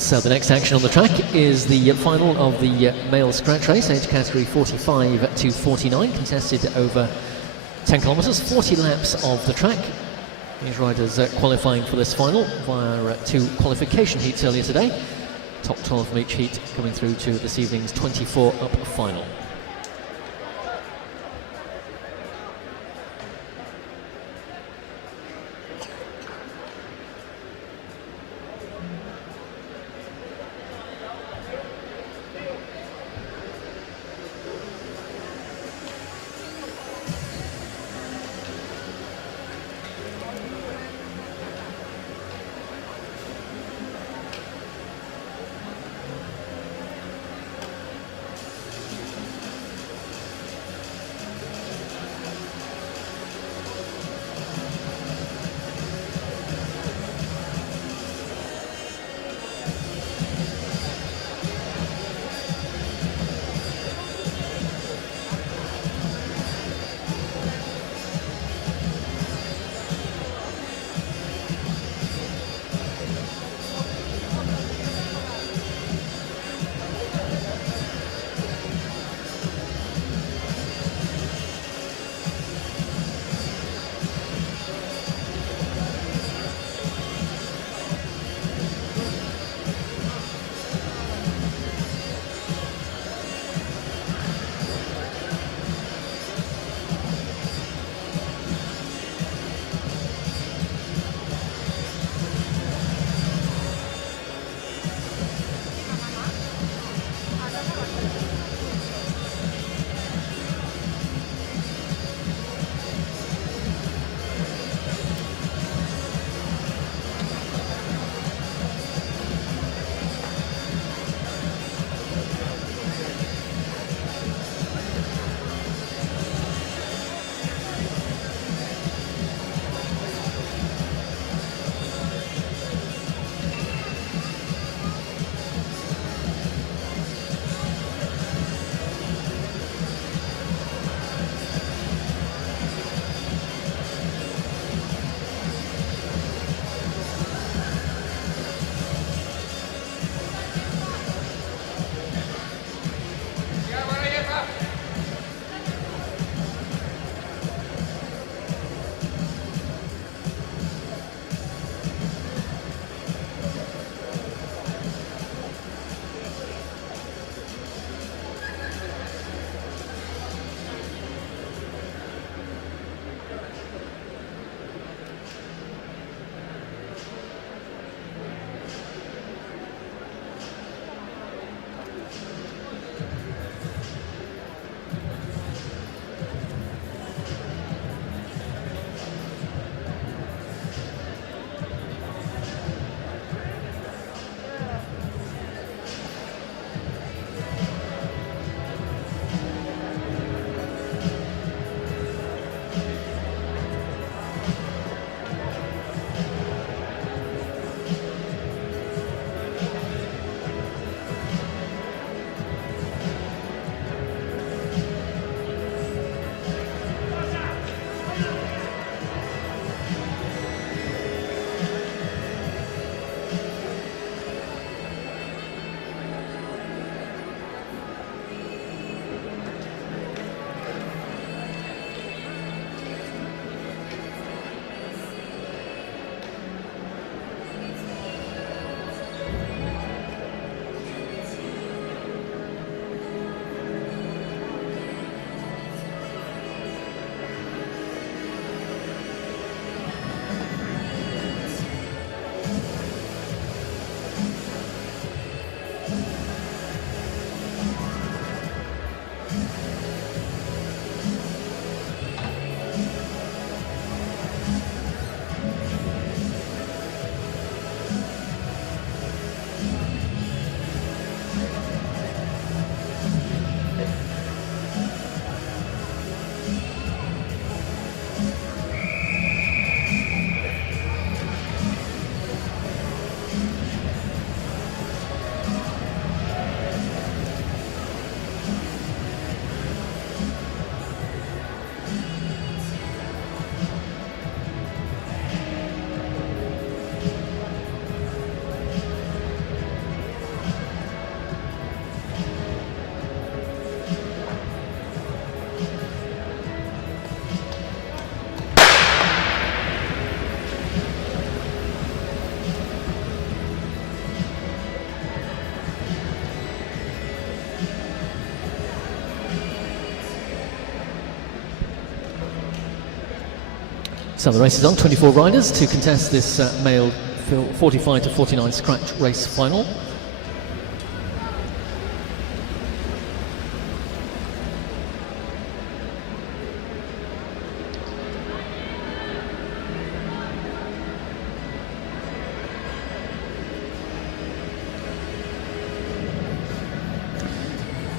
So the next action on the track is the final of the male scratch race, age category 45 to 49, contested over 10 kilometres, 40 laps of the track. These riders qualifying for this final via 2 qualification heats earlier today. Top 12 from each heat coming through to this evening's 24 up final. So the race is on, 24 riders to contest this male 45 to 49 scratch race final.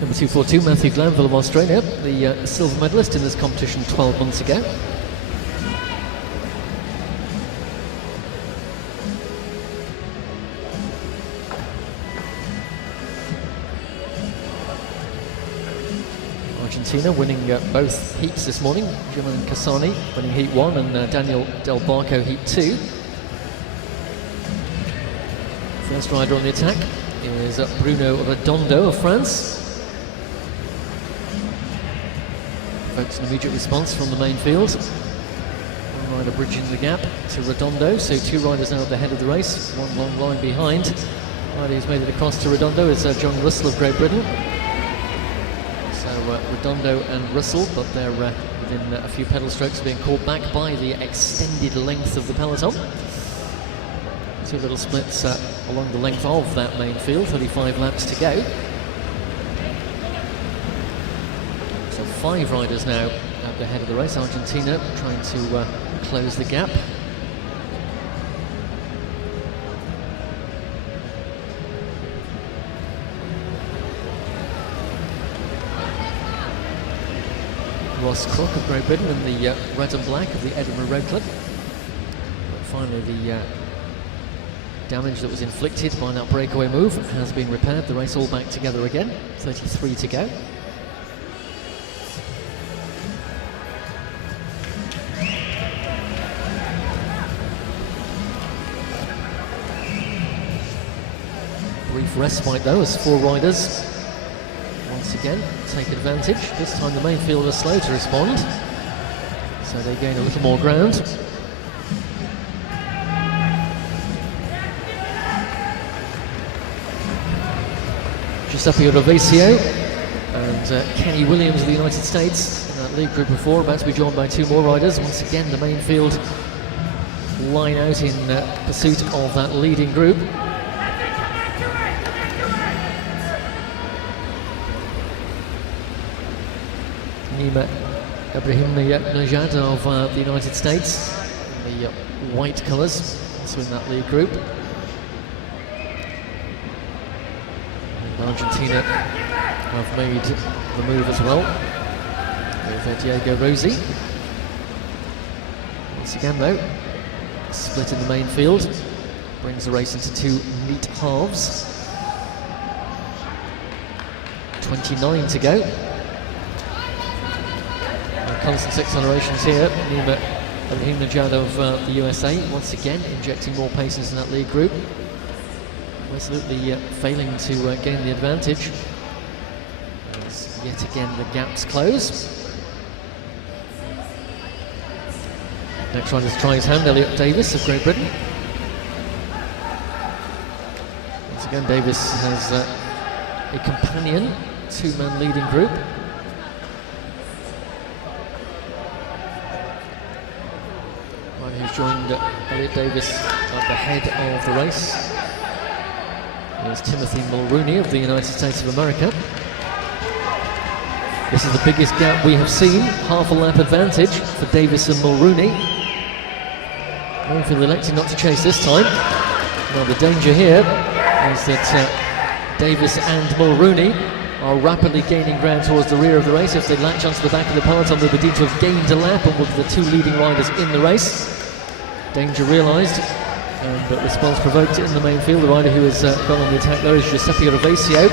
Number 242, Matthew Glanville of Australia, the silver medalist in this competition 12 months ago. Argentina winning both heats this morning. Jimon Casani winning heat 1 and Daniel Del Barco heat 2. First rider on the attack is Bruno Redondo of France. Evokes an immediate response from the main field. One rider bridging the gap to Redondo, so 2 riders now at the head of the race, one long line behind. The rider who's made it across to Redondo is John Russell of Great Britain. Redondo and Russell, but they're within a few pedal strokes of being caught back by the extended length of the peloton. 2 little splits along the length of that main field, 35 laps to go. So 5 riders now at the head of the race. Argentina trying to close the gap. Ross Crook of Great Britain in the red and black of the Edinburgh Road Club. But finally the damage that was inflicted by that breakaway move has been repaired. The race all back together again, 33 to go. Brief respite though as 4 riders once again take advantage. This time the main field are slow to respond, so they gain a little more ground. Giuseppe Rovesio and Kenny Williams of the United States in that lead group of 4, about to be joined by 2 more riders. Once again the main field line out in pursuit of that leading group. Nima Ibrahim Najad of the United States, the white colours, also in that lead group. And Argentina have made the move as well with Diego Rossi. Once again though, split in the main field, brings the race into 2 neat halves. 29 to go. Constant accelerations here. Nima Ibrahim Najad of the USA once again injecting more paces in that lead group. Absolutely failing to gain the advantage. As yet again the gaps close. Next rider to try his hand, Elliot Davis of Great Britain. Once again Davis has a companion 2-man leading group. Who's joined Elliot Davis at the head of the race is Timothy Mulrooney of the United States of America. This is the biggest gap we have seen, half a lap advantage for Davis and Mulrooney. Mainfield electing not to chase this time. Now the danger here is that Davis and Mulrooney are rapidly gaining ground towards the rear of the race. If they latch onto the back of the peloton, they'll be deemed to have gained a lap and will be the 2 leading riders in the race. Danger realised, but response provoked in the main field. The rider who has gone on the attack there is Giuseppe Rovesio.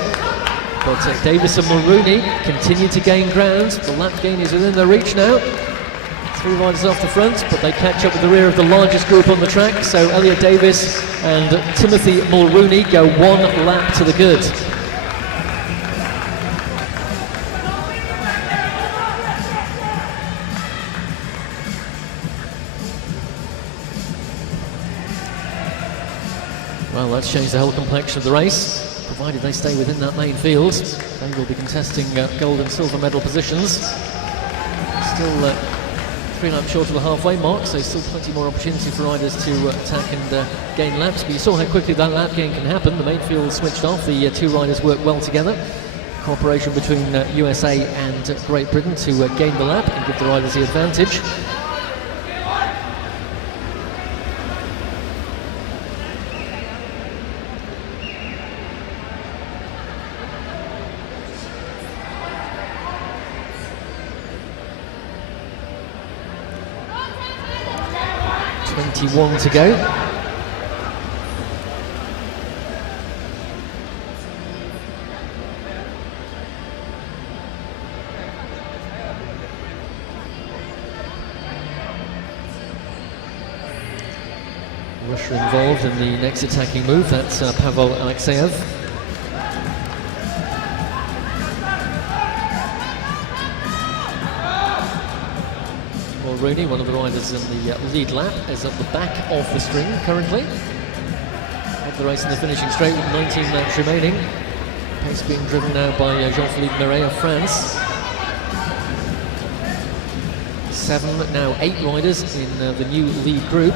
But Davis and Mulrooney continue to gain ground. The lap gain is within their reach now. 3 riders off the front, but they catch up with the rear of the largest group on the track. So Elliot Davis and Timothy Mulrooney go 1 lap to the good. Well, that's changed the whole complexion of the race. Provided they stay within that main field, they will be contesting gold and silver medal positions. Still 3 laps short of the halfway mark, so still plenty more opportunity for riders to attack and gain laps. But you saw how quickly that lap gain can happen. The main field switched off, the two riders worked well together. Cooperation between USA and Great Britain to gain the lap and give the riders the advantage. .21 to go. Russia involved in the next attacking move, that's Pavel Alexeyev. Rooney, one of the riders in the lead lap, is at the back of the string currently. Of the race in the finishing straight with 19 laps remaining. Pace being driven now by Jean-Philippe Marais of France. 7, now 8 riders in the new lead group.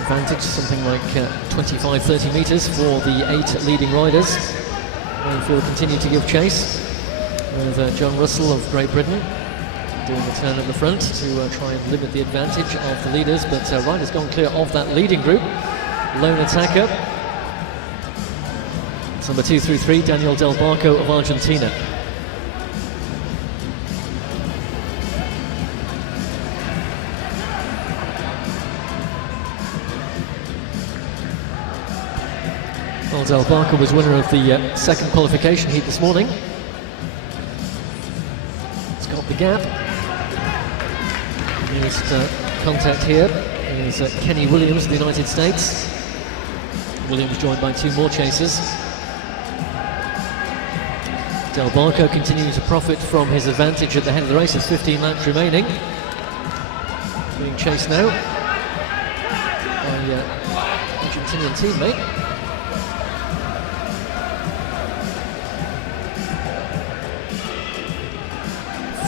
Advantage something like 25-30 metres for the 8 leading riders. Mainfield continue to give chase with John Russell of Great Britain doing the turn at the front to try and limit the advantage of the leaders, but riders gone clear of that leading group. Lone attacker, it's number 2 through 3, Daniel Del Barco of Argentina. Well, Del Barco was winner of the second qualification heat this morning. It's got the gap. Nearest contact here is Kenny Williams of the United States. Williams joined by 2 more chasers. Del Barco continuing to profit from his advantage at the head of the race with 15 laps remaining. Being chased now by Argentinian teammate.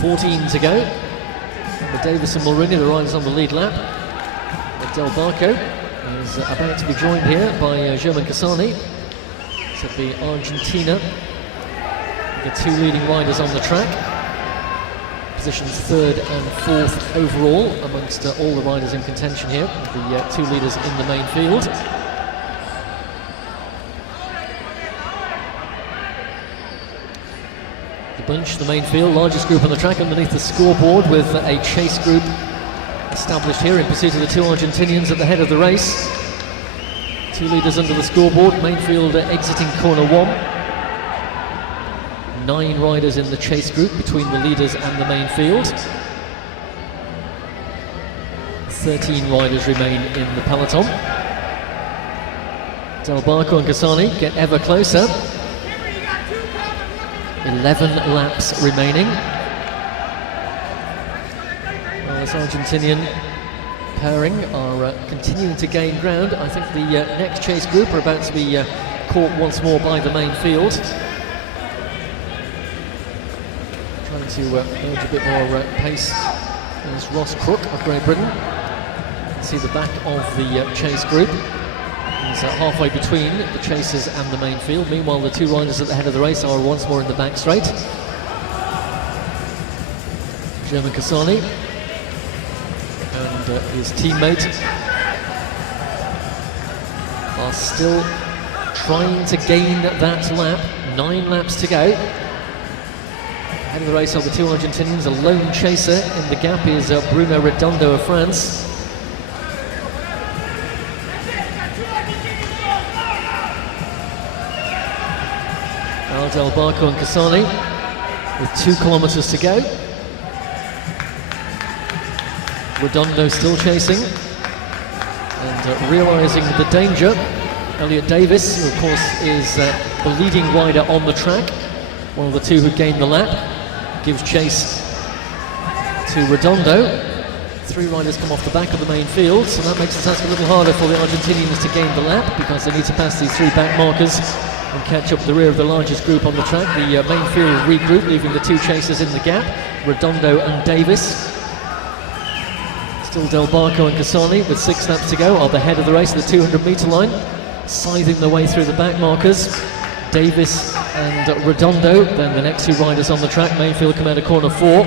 14 to go. For Davis and Mulrooney, the riders on the lead lap. But Del Barco is about to be joined here by German Cassani. So it'll be Argentina, the 2 leading riders on the track. Positions 3rd and 4th overall amongst all the riders in contention here, the 2 leaders in the main field. Bunch, the main field, largest group on the track underneath the scoreboard with a chase group established here in pursuit of the 2 Argentinians at the head of the race. 2 leaders under the scoreboard, main field exiting corner 1. 9 riders in the chase group between the leaders and the main field. 13 riders remain in the peloton. Del Barco and Cassani get ever closer. 11 laps remaining. Well, this Argentinian pairing are continuing to gain ground. I think the next chase group are about to be caught once more by the main field. Trying to urge a bit more pace is Ross Crook of Great Britain. See the back of the chase group. He's halfway between the chasers and the main field. Meanwhile, the 2 riders at the head of the race are once more in the back straight. German Cassani and his teammate are still trying to gain that lap. 9 laps to go. Head of the race are the 2 Argentinians. A lone chaser in the gap is Bruno Redondo of France. Del Barco and Cassani with 2 kilometres to go. Redondo still chasing and realising the danger. Elliot Davis, who of course is the leading rider on the track, one of the 2 who gained the lap, gives chase to Redondo. 3 riders come off the back of the main field, so that makes the task a little harder for the Argentinians to gain the lap, because they need to pass these 3 back markers and catch up the rear of the largest group on the track. The main field regroup, leaving the 2 chasers in the gap, Redondo and Davis. Still Del Barco and Casani, with 6 laps to go, are the head of the race at the 200 metre line, scything their way through the back markers. Davis and Redondo, then the next 2 riders on the track. Main field come out of corner 4.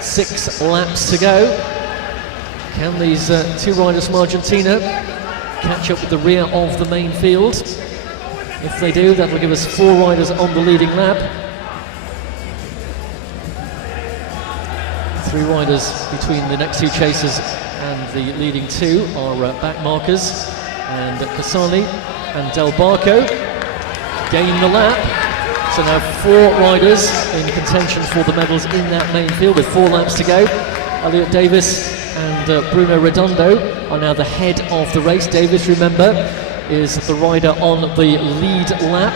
6 laps to go. Can these 2 riders from Argentina catch up with the rear of the main field? If they do, that will give us 4 riders on the leading lap. 3 riders between the next 2 chasers and the leading 2 are back markers, and Casani and Del Barco gain the lap. So now 4 riders in contention for the medals in that main field with 4 laps to go. Elliot Davis and Bruno Redondo are now the head of the race. Davis, remember, is the rider on the lead lap.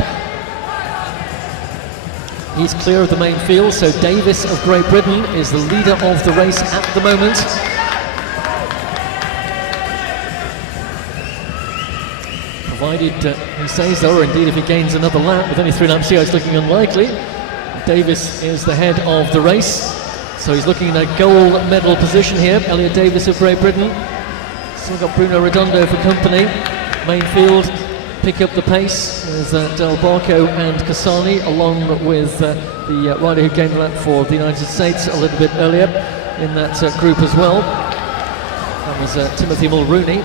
He's clear of the main field, so Davis of Great Britain is the leader of the race at the moment. Provided he stays though, or indeed if he gains another lap, with only 3 laps here, it's looking unlikely. Davis is the head of the race, so he's looking in a gold medal position here. Elliot Davis of Great Britain. Still got Bruno Redondo for company. Main field pick up the pace with Del Barco and Casani, along with the rider who gained the lap for the United States a little bit earlier in that group as well. That was Timothy Mulrooney.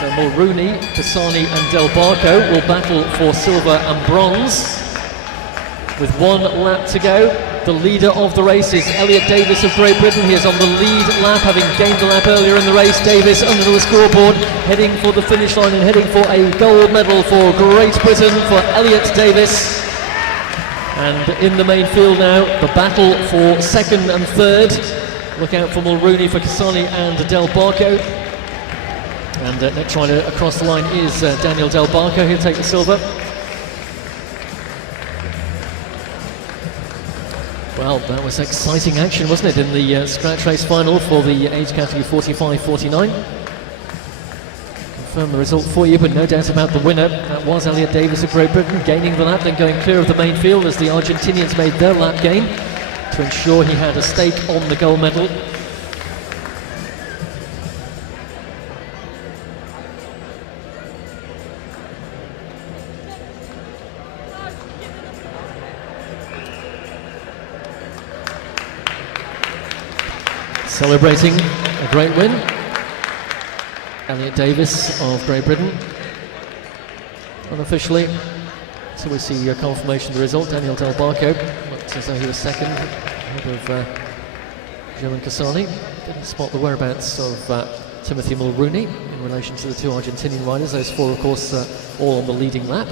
So Mulrooney, Casani and Del Barco will battle for silver and bronze. With 1 lap to go, the leader of the race is Elliot Davis of Great Britain. He is on the lead lap, having gained the lap earlier in the race. Davis under the scoreboard, heading for the finish line and heading for a gold medal for Great Britain for Elliot Davis. And in the main field now, the battle for 2nd and 3rd. Look out for Mulrooney, for Casani and Del Barco. And next rider across the line is Daniel Del Barco. He'll take the silver. Well, that was exciting action, wasn't it, in the scratch race final for the age category 45-49. Confirm the result for you, but no doubt about the winner. That was Elliot Davis of Great Britain, gaining the lap, then going clear of the main field as the Argentinians made their lap gain to ensure he had a stake on the gold medal. Celebrating a great win, Elliot Davis of Great Britain. Unofficially, so we see a confirmation of the result. Daniel Del Barco looked as though he was 2nd, ahead of Joe and Casani. Didn't spot the whereabouts of Timothy Mulrooney in relation to the 2 Argentinian riders. Those 4, of course, all on the leading lap.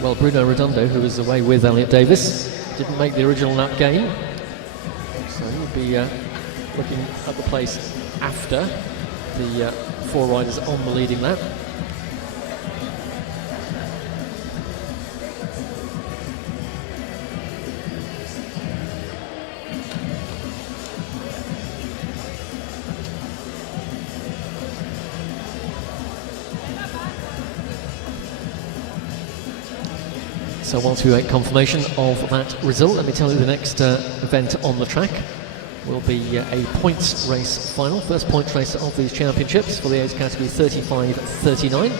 Well, Bruno Redondo, who was away with Elliot Davis, didn't make the original lap gain, so he'll be looking at the place after the 4 riders on the leading lap. So whilst we wait confirmation of that result, let me tell you the next event on the track will be a points race final, first points race of these championships for the age category 35-39.